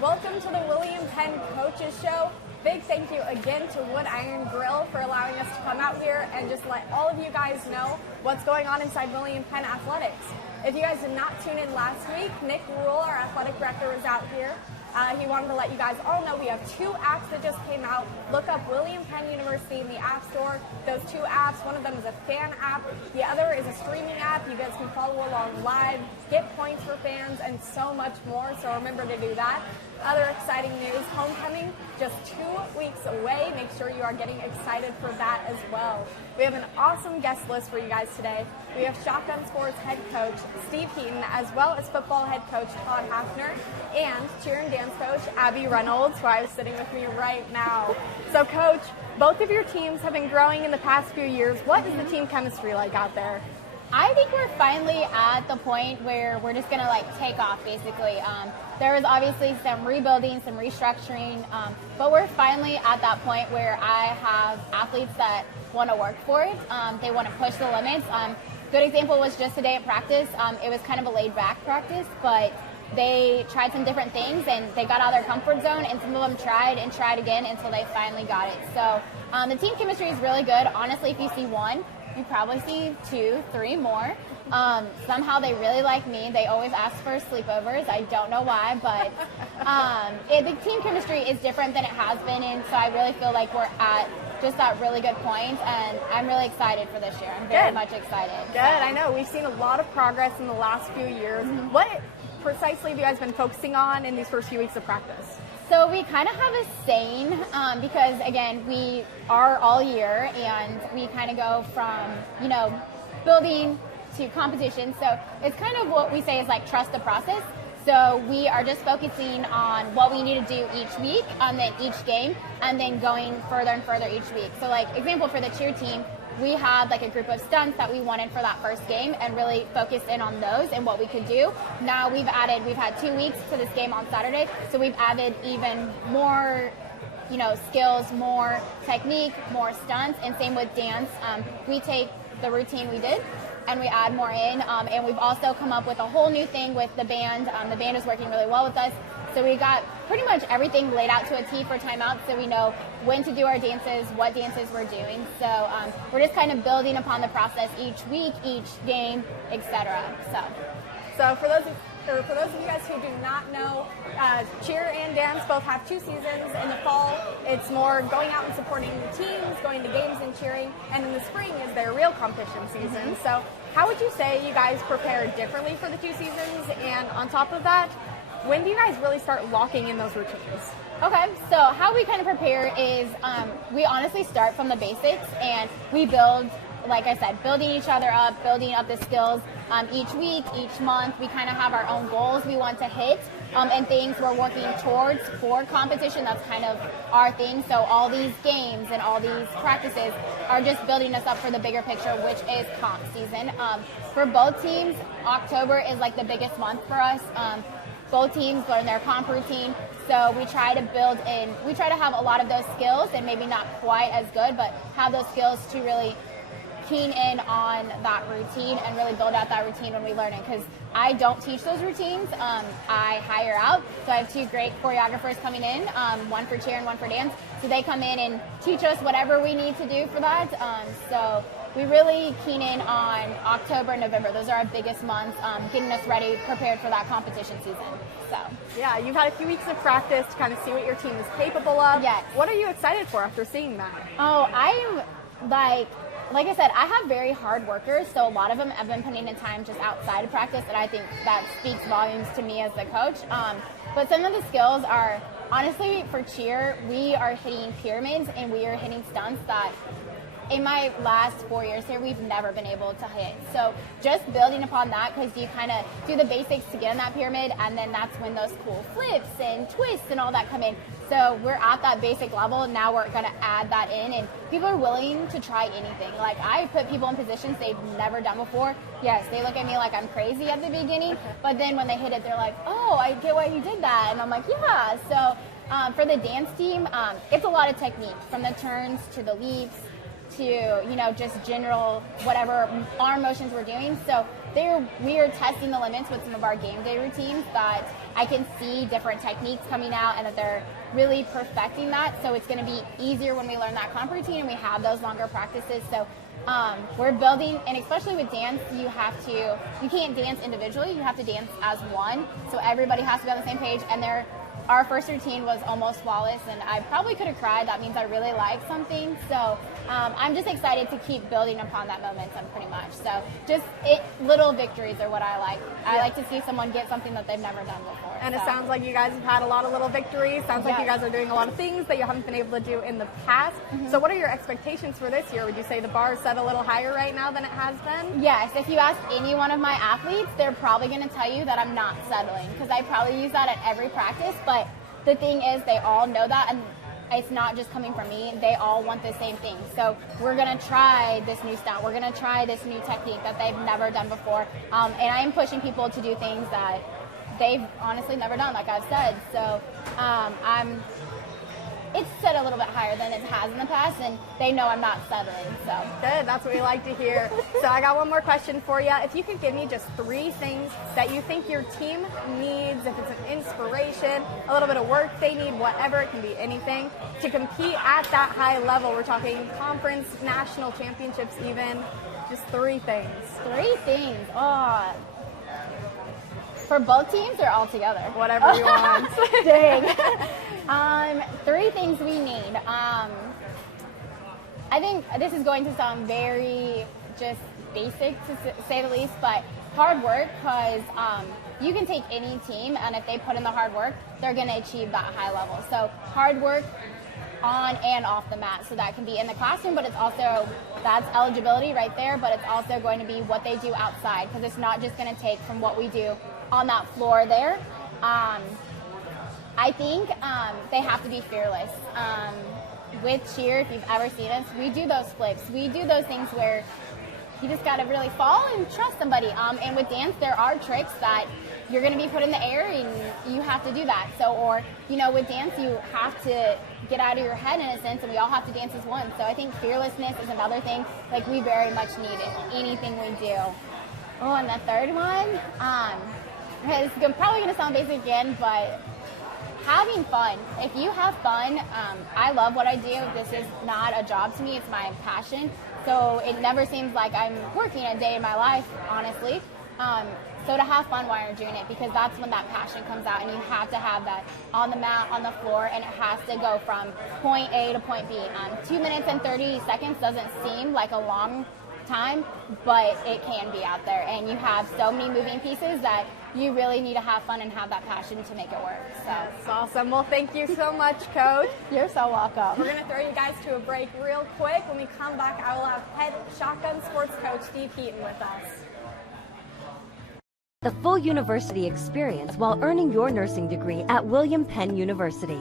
Welcome to the William Penn Coaches Show. Big thank you again to Wood Iron Grill for allowing us to come out here and just let all of you guys know what's going on inside William Penn Athletics. If you guys did not tune in last week, Nick Rule, our athletic director, was out here. He wanted to let you guys all know we have 2 apps that just came out. Look up William Penn University in the App Store. Those 2 apps, one of them is a fan app. The other is a streaming app. You guys can follow along live, get points for fans, and so much more. So remember to do that. Other exciting news, homecoming just 2 weeks away. Make sure you are getting excited for that as well. We have an awesome guest list for you guys today. We have Shotgun Sports head coach Steve Heaton, as well as football head coach Todd Hoffner, and cheer and dance coach Abby Reynolds, who is sitting with me right now. So coach, both of your teams have been growing in the past few years. What is the team chemistry like out there? I think we're finally at the point where we're just going to take off, basically. There was obviously some rebuilding, some restructuring, but we're finally at that point where I have athletes that want to work for it. They want to push the limits. Good example was just today at practice. It was kind of a laid-back practice, but they tried some different things and they got out of their comfort zone, and some of them tried and tried again until they finally got it. So the team chemistry is really good. Honestly, if you see one, you probably see 2, 3 more. Somehow they really like me. They always ask for sleepovers. I don't know why, but the team chemistry is different than it has been, and so I really feel like we're at just that really good point, and I'm really excited for this year. I'm very much excited. Good. I know. We've seen a lot of progress in the last few years. Mm-hmm. What precisely have you guys been focusing on in these first few weeks of practice? So we kind of have a saying because, again, we are all year, and we kind of go from, building to competition. So it's kind of what we say is trust the process. So we are just focusing on what we need to do each week, and then each game, and then going further and further each week. So example for the cheer team, we had a group of stunts that we wanted for that first game and really focused in on those and what we could do. Now we've had 2 weeks to this game on Saturday, so we've added even more skills, more technique, more stunts, and same with dance. We take the routine we did and we add more in, and we've also come up with a whole new thing with the band. The band is working really well with us. So we got pretty much everything laid out to a T for timeouts, so we know when to do our dances, what dances we're doing. So we're just kind of building upon the process each week, each game, etc. So for those of you guys who do not know, cheer and dance both have 2 seasons. In the fall, it's more going out and supporting the teams, going to games and cheering, and in the spring is their real competition season. Mm-hmm. So how would you say you guys prepare differently for the 2 seasons? And on top of that, when do you guys really start locking in those routines? Okay, so how we kind of prepare is we honestly start from the basics, and we build, like I said, building each other up, building up the skills each week, each month. We kind of have our own goals we want to hit, and things we're working towards for competition. That's kind of our thing. So all these games and all these practices are just building us up for the bigger picture, which is comp season. For both teams, October is the biggest month for us. Both teams learn their comp routine, so we try to have a lot of those skills, and maybe not quite as good, but have those skills to really keen in on that routine and really build out that routine when we learn it, because I don't teach those routines. I hire out, so I have 2 great choreographers coming in, one for cheer and one for dance, so they come in and teach us whatever we need to do for that. So we really keen in on October and November. Those are our biggest months, getting us ready, prepared for that competition season. So yeah, you've had a few weeks of practice to kind of see what your team is capable of. Yes. What are you excited for after seeing that? Oh, I am like I said, I have very hard workers, so a lot of them have been putting in time just outside of practice, and I think that speaks volumes to me as the coach. But some of the skills are, honestly, for cheer, we are hitting pyramids and we are hitting stunts that in my last 4 years here, we've never been able to hit. So just building upon that, because you kind of do the basics to get in that pyramid, and then that's when those cool flips and twists and all that come in. So we're at that basic level, and now we're going to add that in, and people are willing to try anything. I put people in positions they've never done before. Yes, they look at me like I'm crazy at the beginning, but then when they hit it, they're like, oh, I get why you did that. And I'm like, yeah. So for the dance team, it's a lot of technique, from the turns to the leaps, to, just general whatever arm motions we're doing. So we are testing the limits with some of our game day routines that I can see different techniques coming out and that they're really perfecting that. So it's going to be easier when we learn that comp routine and we have those longer practices. So we're building, and especially with dance, you can't dance individually, you have to dance as one. So everybody has to be on the same page, and our first routine was almost flawless, and I probably could have cried. That means I really like something. So I'm just excited to keep building upon that momentum pretty much. So little victories are what I like. I like to see someone get something that they've never done before. And it sounds like you guys have had a lot of little victories. Sounds like you guys are doing a lot of things that you haven't been able to do in the past. Mm-hmm. So what are your expectations for this year? Would you say the bar is set a little higher right now than it has been? Yes. If you ask any one of my athletes, they're probably going to tell you that I'm not settling, because I probably use that at every practice. But the thing is, they all know that, and it's not just coming from me. They all want the same thing. So we're going to try this new stunt. We're going to try this new technique that they've never done before. And I am pushing people to do things that they've honestly never done, like I've said. So it's set a little bit higher than it has in the past, and they know I'm not settling. So good. That's what we like to hear. So I got one more question for you. If you could give me just 3 things that you think your team needs, if it's an inspiration, a little bit of work they need, whatever, it can be anything, to compete at that high level. We're talking conference, national championships even. Just 3 things. 3 things. Oh. For both teams or all together? Whatever you want. Dang. 3 things we need. I think this is going to sound very just basic to say the least, but hard work, because you can take any team, and if they put in the hard work, they're going to achieve that high level. So hard work on and off the mat. So that can be in the classroom, but it's also, that's eligibility right there, but it's also going to be what they do outside, because it's not just going to take from what we do on that floor there. I think they have to be fearless. With cheer, if you've ever seen us, we do those flips. We do those things where you just got to really fall and trust somebody. And with dance, there are tricks that you're going to be put in the air and you have to do that. So, or, with dance, you have to get out of your head in a sense, and we all have to dance as one. So I think fearlessness is another thing, like we very much need it in anything we do. Oh, and the third one, it's probably going to sound basic again, but having fun. If you have fun, I love what I do. This is not a job to me, it's my passion. So it never seems like I'm working a day in my life, honestly. So to have fun while you're doing it, because that's when that passion comes out, and you have to have that on the mat, on the floor, and it has to go from point A to point B. 2 minutes and 30 seconds doesn't seem like a long time, but it can be out there, and you have so many moving pieces that you really need to have fun and have that passion to make it work. So that's awesome. Well, thank you so much, Coach. You're so welcome. We're going to throw you guys to a break real quick. When we come back, I will have head shotgun sports coach Steve Heaton with us. The full university experience while earning your nursing degree at William Penn University.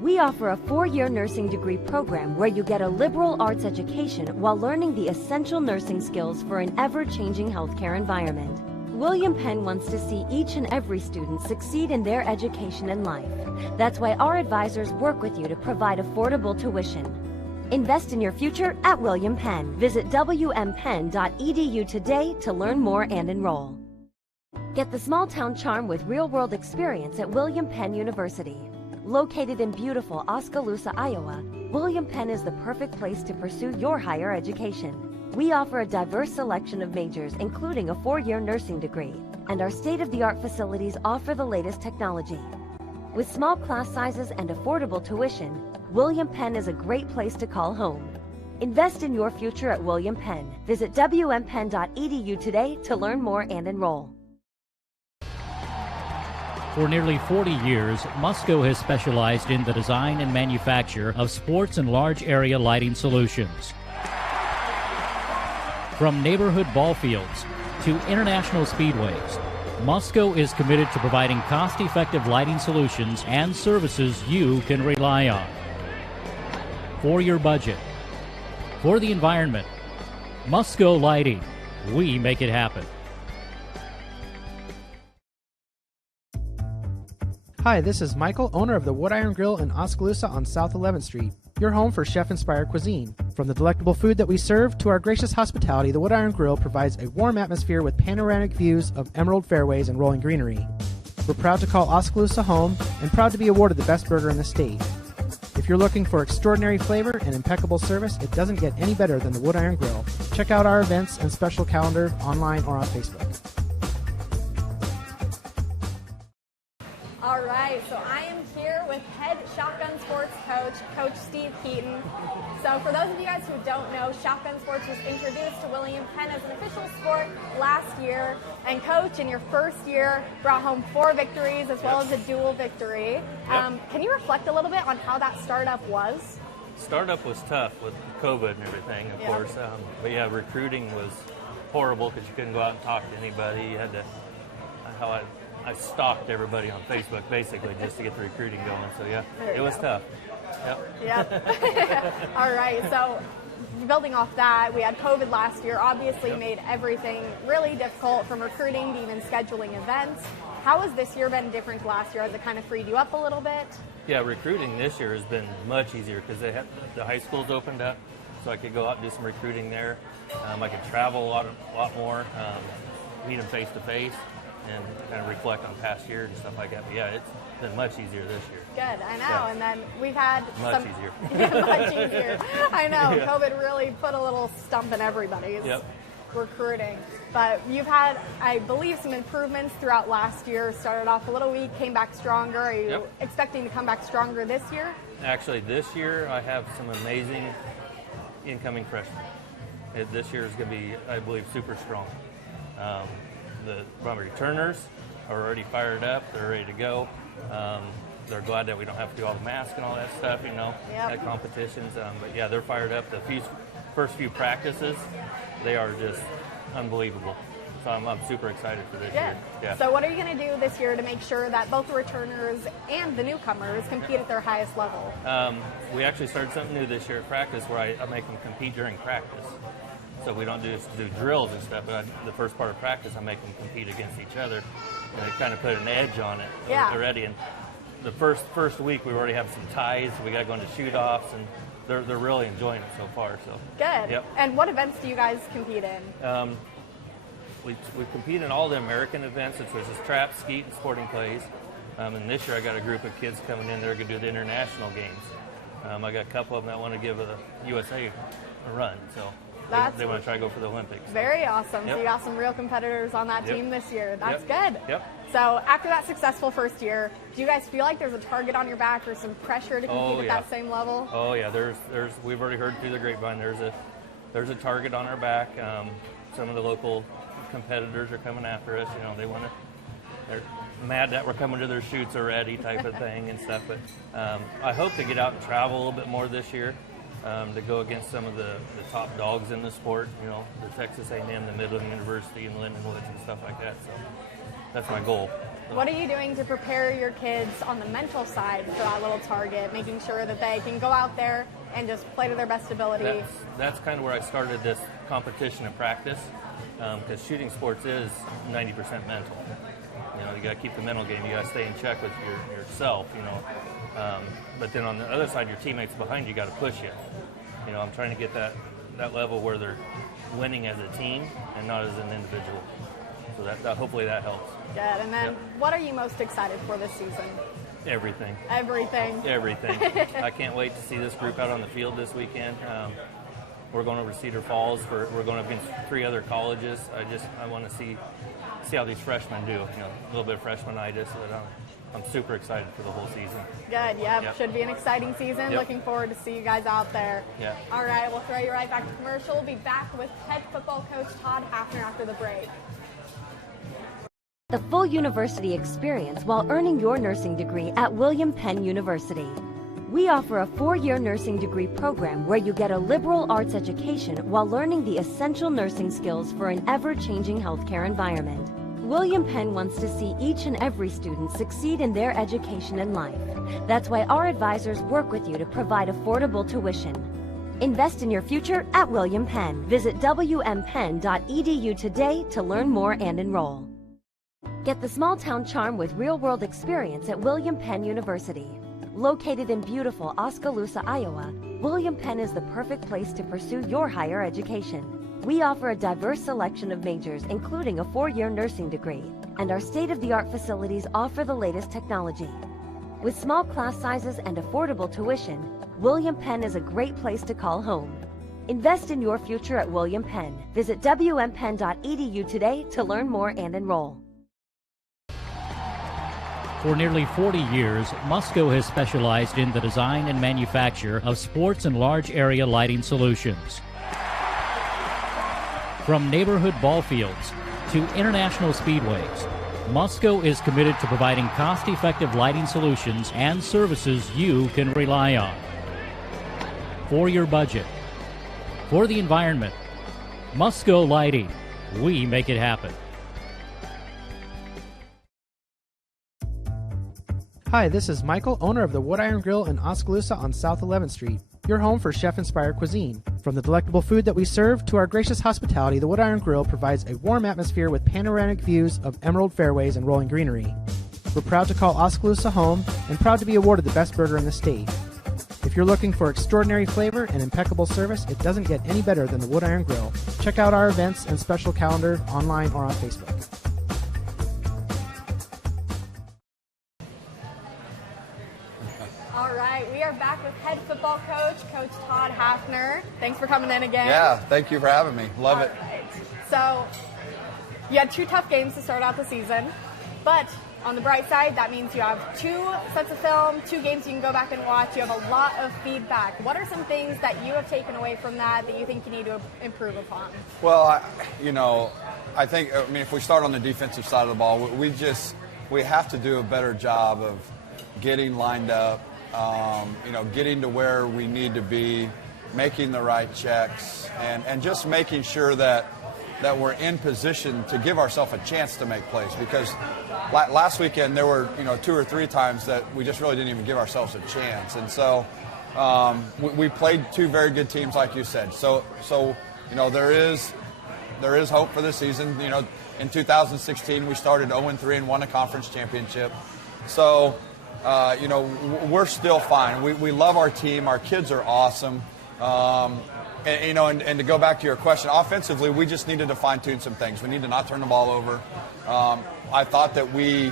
We offer a 4-year nursing degree program where you get a liberal arts education while learning the essential nursing skills for an ever-changing healthcare environment. William Penn wants to see each and every student succeed in their education and life. That's why our advisors work with you to provide affordable tuition. Invest in your future at William Penn. Visit wmpenn.edu today to learn more and enroll. Get the small-town charm with real-world experience at William Penn University. Located in beautiful Oskaloosa, Iowa, William Penn is the perfect place to pursue your higher education. We offer a diverse selection of majors, including a 4-year nursing degree, and our state-of-the-art facilities offer the latest technology. With small class sizes and affordable tuition, William Penn is a great place to call home. Invest in your future at William Penn. Visit wmpenn.edu today to learn more and enroll. For nearly 40 years, Musco has specialized in the design and manufacture of sports and large area lighting solutions. From neighborhood ball fields to international speedways, Musco is committed to providing cost-effective lighting solutions and services you can rely on. For your budget, for the environment, Musco Lighting, we make it happen. Hi, this is Michael, owner of the Wood Iron Grill in Oskaloosa on South 11th Street, your home for chef-inspired cuisine. From the delectable food that we serve to our gracious hospitality, the Wood Iron Grill provides a warm atmosphere with panoramic views of emerald fairways and rolling greenery. We're proud to call Oskaloosa home and proud to be awarded the best burger in the state. If you're looking for extraordinary flavor and impeccable service, it doesn't get any better than the Wood Iron Grill. Check out our events and special calendar online or on Facebook. All right, so I am here with head shotgun sports coach, Coach Steve Keaton. So for those of you guys who don't know, shotgun sports was introduced to William Penn as an official sport last year. And Coach, in your first year, brought home 4 victories as well as a dual victory. Can you reflect a little bit on how that startup was? Startup was tough with COVID and everything, of course. But yeah, recruiting was horrible because you couldn't go out and talk to anybody. You had to, I stalked everybody on Facebook basically just to get the recruiting going. So yeah, it was tough. Yep. All right. So building off that, we had COVID last year, obviously made everything really difficult from recruiting to even scheduling events. How has this year been different to last year? Has it kind of freed you up a little bit? Yeah, recruiting this year has been much easier because the high schools opened up, so I could go out and do some recruiting there. I could travel a lot more, meet them face to face, and kind of reflect on past years and stuff like that. But yeah, it's been much easier this year. Good, I know. Yeah. And then we've had much easier. Much easier. I know. Yeah. COVID really put a little stump in everybody's recruiting. But you've had, I believe, some improvements throughout last year. Started off a little weak, came back stronger. Are you expecting to come back stronger this year? Actually, this year I have some amazing incoming freshmen. This year is going to be, I believe, super strong. My returners are already fired up. They're ready to go. They're glad that we don't have to do all the masks and all that stuff, at competitions. But yeah, they're fired up. The first few practices, they are just unbelievable. So I'm super excited for this year. Yeah. So what are you going to do this year to make sure that both the returners and the newcomers compete at their highest level? We actually started something new this year at practice where I make them compete during practice. So we don't just do drills and stuff, but the first part of practice, I make them compete against each other, and it kind of put an edge on it already. And the first week, we already have some ties. We got going to shoot-offs, and they're really enjoying it so far. So good. Yep. And what events do you guys compete in? We compete in all the American events, which is trap, skeet, and sporting plays. And this year, I got a group of kids coming in. They're going to do the international games. I got a couple of them that want to give a USA a run. So. They want to try to go for the Olympics. Very awesome. So you got some real competitors on that team this year. That's good. So after that successful first year, do you guys feel like there's a target on your back or some pressure to compete at that same level? Oh yeah, there's we've already heard through the grapevine there's a target on our back. Some of the local competitors are coming after us. They're mad that we're coming to their shoots already, type of thing and stuff. But I hope to get out and travel a little bit more this year. To go against some of the top dogs in the sport, the Texas A&M, the Midland University, and Lindenwoods and stuff like that. So that's my goal. What are you doing to prepare your kids on the mental side for that little target, making sure that they can go out there and just play to their best ability? That's kind of where I started this competition and practice, because shooting sports is 90% mental. You got to keep the mental game. You got to stay in check with yourself. But then on the other side, your teammates behind you got to push you. I'm trying to get that level where they're winning as a team and not as an individual. So that hopefully that helps. Good. And then what are you most excited for this season? Everything. Everything. Everything. I can't wait to see this group out on the field this weekend. We're going over to Cedar Falls. We're going up against 3 other colleges. I want to see how these freshmen do. A little bit of freshmanitis. But I'm super excited for the whole season. Good. Yep. Should be an exciting season. Yep. Looking forward to see you guys out there. Yeah. All right. We'll throw you right back to commercial. We'll be back with head football coach Todd Hoffner after the break. The full university experience while earning your nursing degree at William Penn University. We offer a 4-year nursing degree program where you get a liberal arts education while learning the essential nursing skills for an ever-changing healthcare environment. William Penn wants to see each and every student succeed in their education and life. That's why our advisors work with you to provide affordable tuition. Invest in your future at William Penn. Visit wmpenn.edu today to learn more and enroll. Get the small town charm with real-world experience at William Penn University. Located in beautiful Oskaloosa, Iowa, William Penn is the perfect place to pursue your higher education. We offer a diverse selection of majors, including a 4-year nursing degree, and our state-of-the-art facilities offer the latest technology. With small class sizes and affordable tuition, William Penn is a great place to call home. Invest in your future at William Penn. Visit wmpenn.edu today to learn more and enroll. For nearly 40 years, Musco has specialized in the design and manufacture of sports and large area lighting solutions. From neighborhood ball fields to international speedways, Musco is committed to providing cost-effective lighting solutions and services you can rely on. For your budget, for the environment, Musco Lighting, we make it happen. Hi, this is Michael, owner of the Wood Iron Grill in Oskaloosa on South 11th Street. Your home for chef-inspired cuisine. From the delectable food that we serve to our gracious hospitality, the Wood Iron Grill provides a warm atmosphere with panoramic views of emerald fairways and rolling greenery. We're proud to call Oskaloosa home and proud to be awarded the best burger in the state. If you're looking for extraordinary flavor and impeccable service, it doesn't get any better than the Wood Iron Grill. Check out our events and special calendar online or on Facebook. All right, we are back with head football coach, Coach Todd Hoffner. Thanks for coming in again. Yeah, thank you for having me. Love it. Right. So, you had 2 tough games to start out the season, but on the bright side, that means you have 2 sets of film, 2 games you can go back and watch. You have a lot of feedback. What are some things that you have taken away from that you think you need to improve upon? Well, I think if we start on the defensive side of the ball, we have to do a better job of getting lined up, getting to where we need to be, making the right checks, and just making sure that we're in position to give ourselves a chance to make plays. Because last weekend there were 2 or 3 times that we just really didn't even give ourselves a chance. And so we played 2 very good teams, like you said. So there is hope for this season. In 2016 we started 0-3 and won a conference championship. So we're still fine. We love our team. Our kids are awesome. And to go back to your question, offensively, we just needed to fine-tune some things. We need to not turn the ball over. I thought that we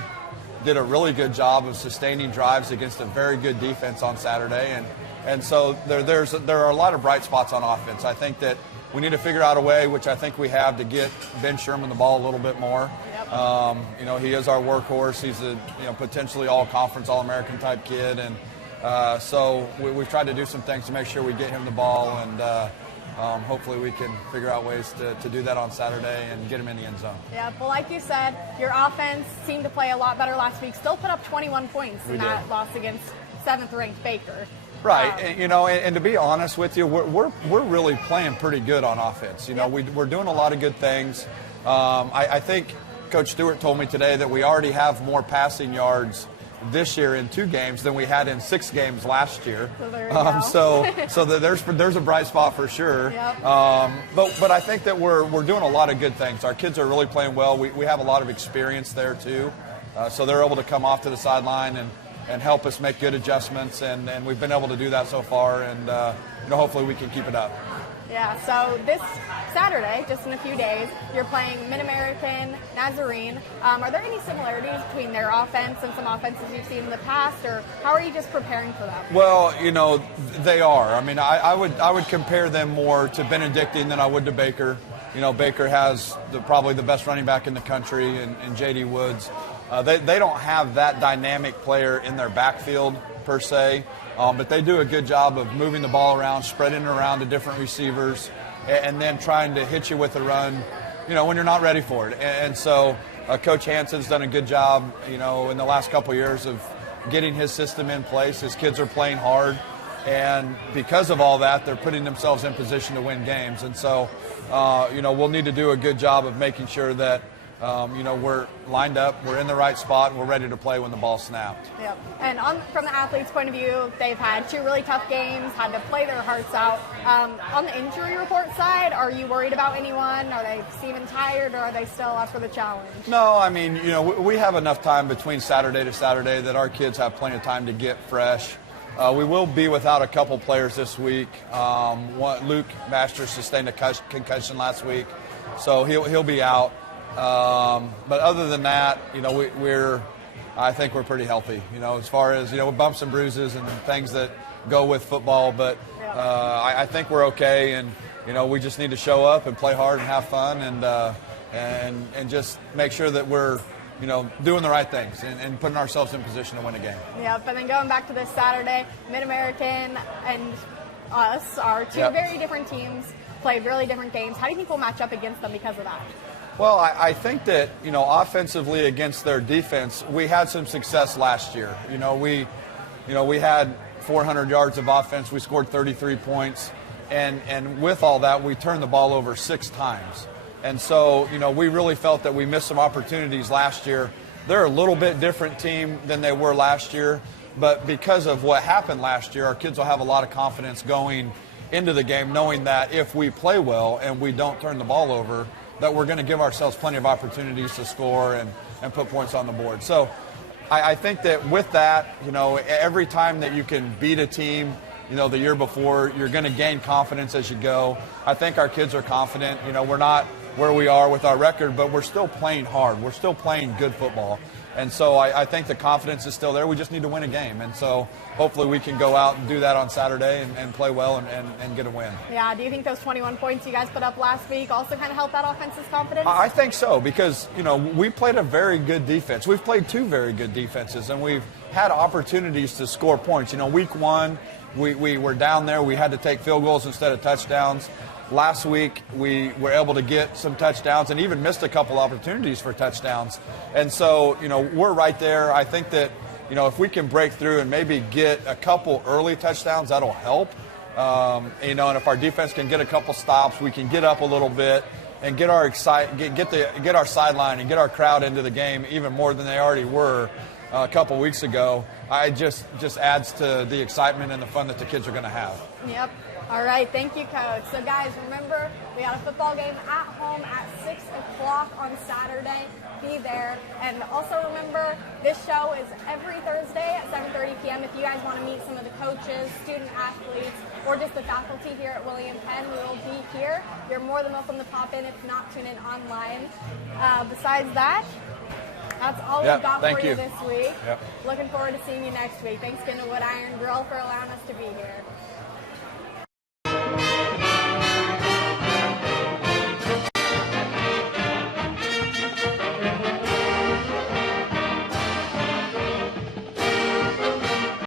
did a really good job of sustaining drives against a very good defense on Saturday. And so there are a lot of bright spots on offense. I think that we need to figure out a way, which I think we have, to get Ben Sherman the ball a little bit more. Yep. He is our workhorse. He's a potentially all-conference, all-American type kid. And so we've tried to do some things to make sure we get him the ball, and hopefully we can figure out ways to do that on Saturday and get him in the end zone. Yeah, well, like you said, your offense seemed to play a lot better last week. Still put up 21 points in that loss against 7th-ranked Baker. Right, and to be honest with you, we're really playing pretty good on offense. We're doing a lot of good things. I think Coach Stewart told me today that we already have more passing yards this year in 2 games than we had in 6 games last year. So there you go. So there's a bright spot for sure. Yep. But I think that we're doing a lot of good things. Our kids are really playing well. We have a lot of experience there too, so they're able to come off to the sideline and help us make good adjustments, and we've been able to do that so far, and hopefully we can keep it up. Yeah, so this Saturday, just in a few days, you're playing Mid-American Nazarene. Are there any similarities between their offense and some offenses you've seen in the past, or how are you just preparing for that? Well, they are. I mean, I would compare them more to Benedictine than I would to Baker. Baker has probably the best running back in the country, in J.D. Woods. They don't have that dynamic player in their backfield per se, but they do a good job of moving the ball around, spreading it around to different receivers, and then trying to hit you with a run, when you're not ready for it. And so Coach Hanson's done a good job, in the last couple of years of getting his system in place. His kids are playing hard, and because of all that, they're putting themselves in position to win games. And so, we'll need to do a good job of making sure that we're lined up, we're in the right spot, and we're ready to play when the ball snapped. Yep. And from the athlete's point of view, they've had 2 really tough games, had to play their hearts out. On the injury report side, are you worried about anyone? Are they seeming tired, or are they still up for the challenge? No, I mean, we have enough time between Saturday to Saturday that our kids have plenty of time to get fresh. We will be without a couple players this week. Luke Masters sustained a concussion last week, so he'll be out. But other than that, I think we're pretty healthy. As far as bumps and bruises and things that go with football, but I think we're okay, and we just need to show up and play hard and have fun, and just make sure that we're doing the right things and putting ourselves in position to win a game. Yep, and then going back to this Saturday, Mid-American and us are two very different teams, played really different games. How do you think we'll match up against them because of that? Well, I think that, offensively against their defense, we had some success last year. We had 400 yards of offense. We scored 33 points. And with all that, we turned the ball over 6 times. And so, we really felt that we missed some opportunities last year. They're a little bit different team than they were last year. But because of what happened last year, our kids will have a lot of confidence going into the game, knowing that if we play well and we don't turn the ball over, that we're going to give ourselves plenty of opportunities to score and put points on the board. So I think that with that, every time that you can beat a team, the year before, you're going to gain confidence as you go. I think our kids are confident. We're not where we are with our record, but we're still playing hard. We're still playing good football. And so I think the confidence is still there. We just need to win a game. And so hopefully we can go out and do that on Saturday and play well and get a win. Yeah, do you think those 21 points you guys put up last week also kind of helped that offense's confidence? I think so, because, we played a very good defense. We've played 2 very good defenses, and we've had opportunities to score points. Week 1, we were down there. We had to take field goals instead of touchdowns. Last week, we were able to get some touchdowns and even missed a couple opportunities for touchdowns. And so, we're right there. I think that, if we can break through and maybe get a couple early touchdowns, that'll help. And if our defense can get a couple stops, we can get up a little bit and get our sideline and get our crowd into the game even more than they already were a couple weeks ago. I just adds to the excitement and the fun that the kids are going to have. Yep. All right, thank you, Coach. So, guys, remember, we got a football game at home at 6 o'clock on Saturday. Be there. And also remember, this show is every Thursday at 7:30 p.m. If you guys want to meet some of the coaches, student athletes, or just the faculty here at William Penn, we will be here. You're more than welcome to pop in. If not, tune in online. Besides that, that's all we've got for you this week. Looking forward to seeing you next week. Thanks again to Wood Iron Grill for allowing us to be here.